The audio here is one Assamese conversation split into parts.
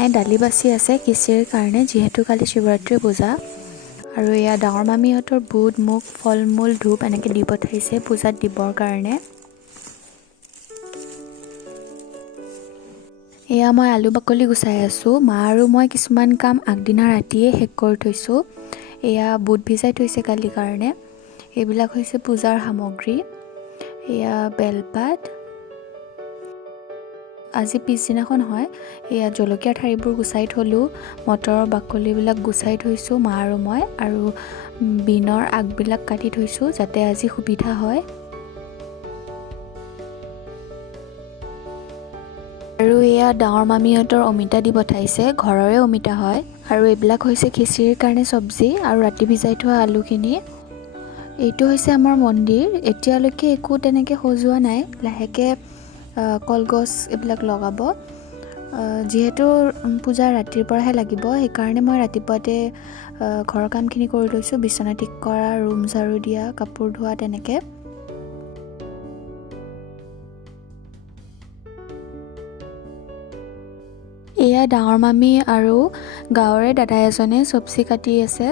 মায়ে দালি বাছি আছে খিচিৰিৰ কাৰণে, যিহেতু কালি শিৱৰাত্ৰি পূজা। আৰু এয়া ডাঙৰ মামীহঁতৰ বুট মুগ ফল মূল ধূপ এনেকৈ দি পঠাইছে পূজাত দিবৰ কাৰণে। এয়া মই আলু বাকলি গুচাই আছোঁ। মা আৰু মই কিছুমান কাম আগদিনা ৰাতিয়ে শেষ কৰি থৈছোঁ। এয়া বুট ভিজাই থৈছে কালিৰ কাৰণে। এইবিলাক হৈছে পূজাৰ সামগ্ৰী। এয়া বেলপাত, আজি পিছদিনাখন হয়। এয়া জলকীয়াৰ ঠাৰিবোৰ গুচাই থলোঁ, মটৰৰ বাকলিবিলাক গুচাই থৈছোঁ মা আৰু মই, আৰু বিনৰ আগবিলাক কাটি থৈছোঁ যাতে আজি সুবিধা হয়। আৰু এয়া ডাঙৰ মামীহঁতৰ অমিতা দি পঠাইছে, ঘৰৰে অমিতা হয়। আৰু এইবিলাক হৈছে খিচিৰিৰ কাৰণে চব্জি আৰু ৰাতি ভিজাই থোৱা আলুখিনি। এইটো হৈছে আমাৰ মন্দিৰ। এতিয়ালৈকে একো তেনেকৈ সজোৱা নাই, লাহেকৈ কলগছ এইবিলাক লগাব। যিহেতু পূজা ৰাতিৰ পৰাহে লাগিব, সেইকাৰণে মই ৰাতিপুৱাতে ঘৰৰ কামখিনি কৰি লৈছোঁ। বিচনা ঠিক কৰা, ৰুম ঝাৰু দিয়া, কাপোৰ ধোৱা তেনেকৈ। এয়া ডাঙৰ মামী আৰু গাঁৱৰে দাদা এজনে চব্জি কাটি আছে।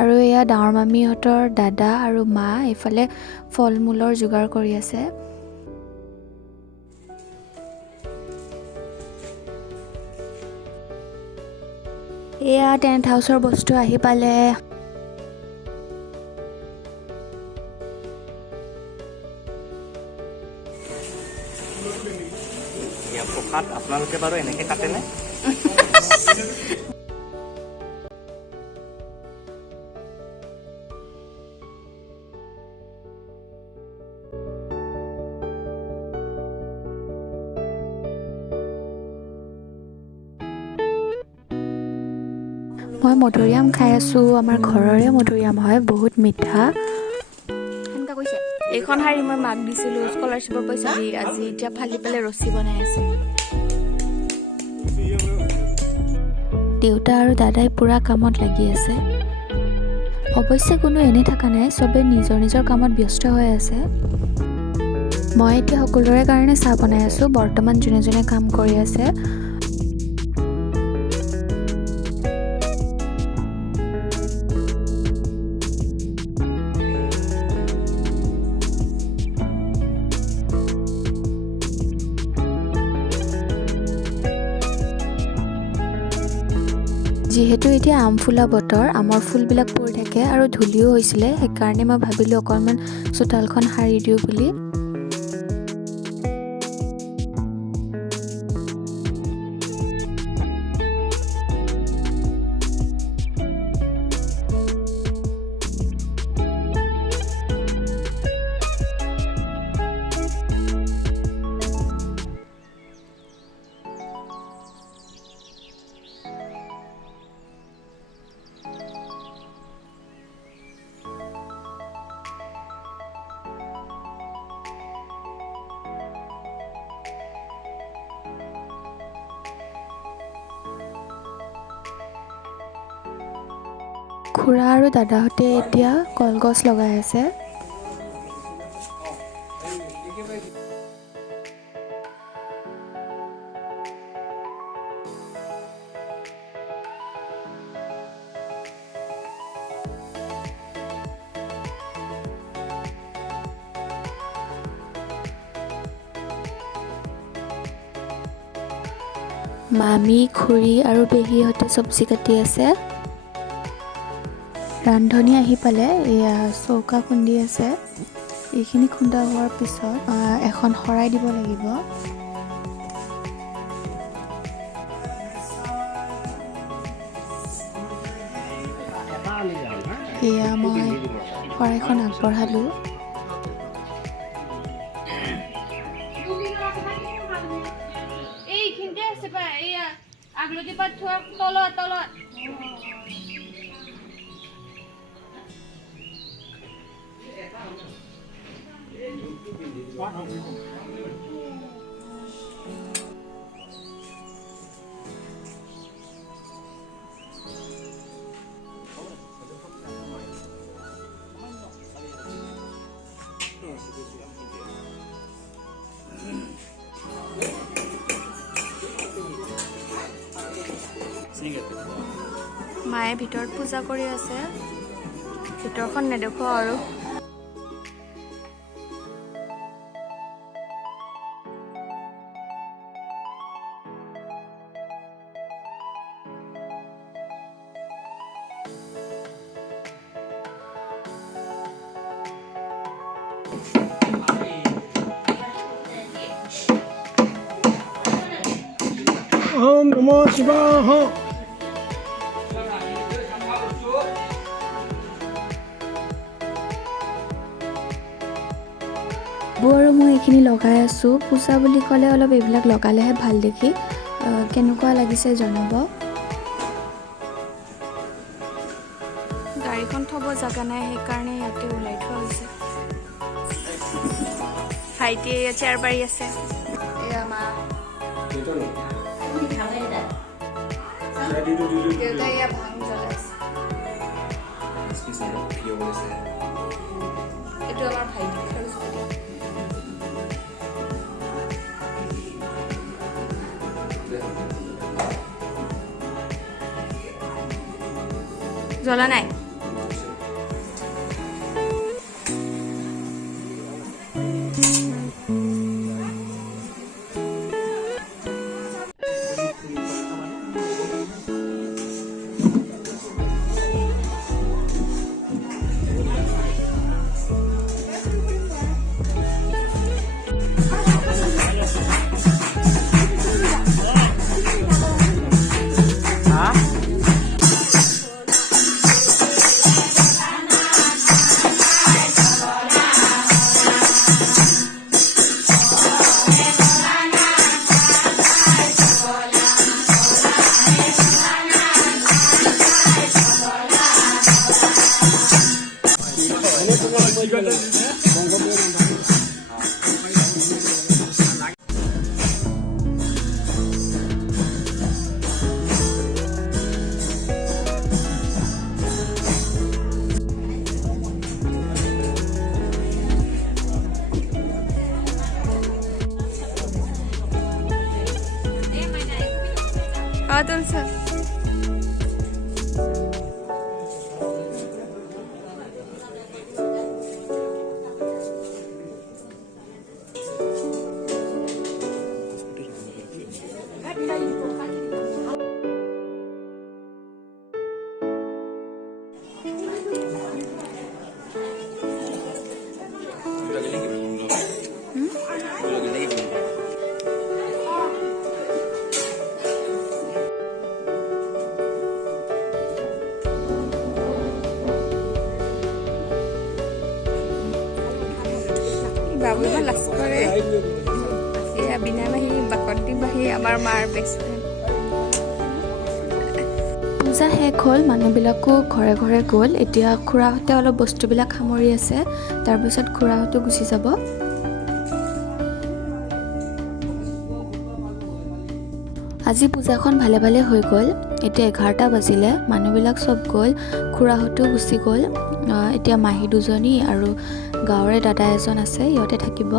আৰু এয়া ডাঙৰ মামীহঁতৰ দাদা আৰু মা এইফালে ফল মূলৰ যোগাৰ কৰি আছে। এয়া টেণ্ট হাউচৰ বস্তু আহি পালে। প্ৰসাদ আপোনালোকে বাৰু এনেকৈ কাটেনে? মই মধুৰিআম খাই আছোঁ। আমাৰ ঘৰৰে মধুৰিআম হয়, বহুত মিঠা। এইখন শাৰী মই মাক দিছিলোঁ স্কলাৰশ্বিপৰ পইচা দি, আজি এতিয়া ফালি পেলাই ৰছী বনাই আছে। দেউতা আৰু দাদাই পুৰা কামত লাগি আছে। অৱশ্যে কোনো এনেই থকা নাই, চবে নিজৰ নিজৰ কামত ব্যস্ত হৈ আছে। মই এতিয়া সকলোৰে কাৰণে চাহ বনাই আছোঁ। বৰ্তমান যোনে যোনে কাম কৰি আছে। যিহেতু এতিয়া আম ফুলা বতৰ, আমৰ ফুলবিলাক পৰি থাকে আৰু ধূলিও হৈছিলে, সেইকাৰণে মই ভাবিলোঁ অকণমান চোতালখন সাৰি দিওঁ বুলি। খুৰা আৰু দাদাহঁতে এতিয়া কলগছ লগাই আছে। মামী, খুৰী আৰু পেহীহঁতে চব্জি কাটি আছে। ৰান্ধনি আহি পালে, এয়া চৌকা খুন্দি আছে। এইখিনি খুন্দা হোৱাৰ পিছত এখন শৰাই দিব লাগিব। এয়া মই শৰাইখন আগবঢ়ালোঁ। এইখিনিতে আছে বা এইয়া আগলতি পাত থোৱা তলত তলত। মায়ে ভিতৰত পূজা কৰি আছে ভিতৰখন নেদেখো আৰু Om Namo Shivaha. আৰু মই এইখিনি লগাই আছোঁ পূজা বুলি ক'লে অলপ এইবিলাক লগালেহে ভাল দেখি কেনেকুৱা লাগিছে জনাব গাড়ীখন থ'ব জাগা নাই সেইকাৰণে ইয়াতে ওলাই থোৱা হৈছে ভাইটিয়ে চেয়াৰ পাৰি আছে এয়া মা দেউতা এয়া ভাং জ্বলাইছে এইটো আমাৰ ভাইটি জ্বলা নাই তুলছে বাবু ইমান লাজ কৰে এয়া বিনা মাহী বাকতি বাহী আমাৰ মাৰ বেষ্ট ফ্ৰেণ্ড পূজা শেষ হ'ল মানুহবিলাকো ঘৰে ঘৰে গ'ল এতিয়া খুৰাহঁতে অলপ বস্তুবিলাক সামৰি আছে তাৰপিছত খুৰাহঁতো গুচি যাব আজি পূজাখন ভালে ভালে হৈ গ'ল এতিয়া 11টা বাজিলে মানুহবিলাক চব গ'ল খুৰাহঁতো গুচি গ'ল এতিয়া মাহী দুজনী আৰু গাঁৱৰে দাদা এজন আছে ইহঁতে থাকিব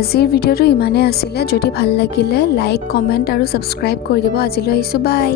আজিৰ ভিডিঅ'টো ইমানেই আছিলে যদি ভাল লাগিলে লাইক কমেণ্ট আৰু ছাবস্ক্ৰাইব কৰি দিব আজিলৈ আহিছোঁ বাই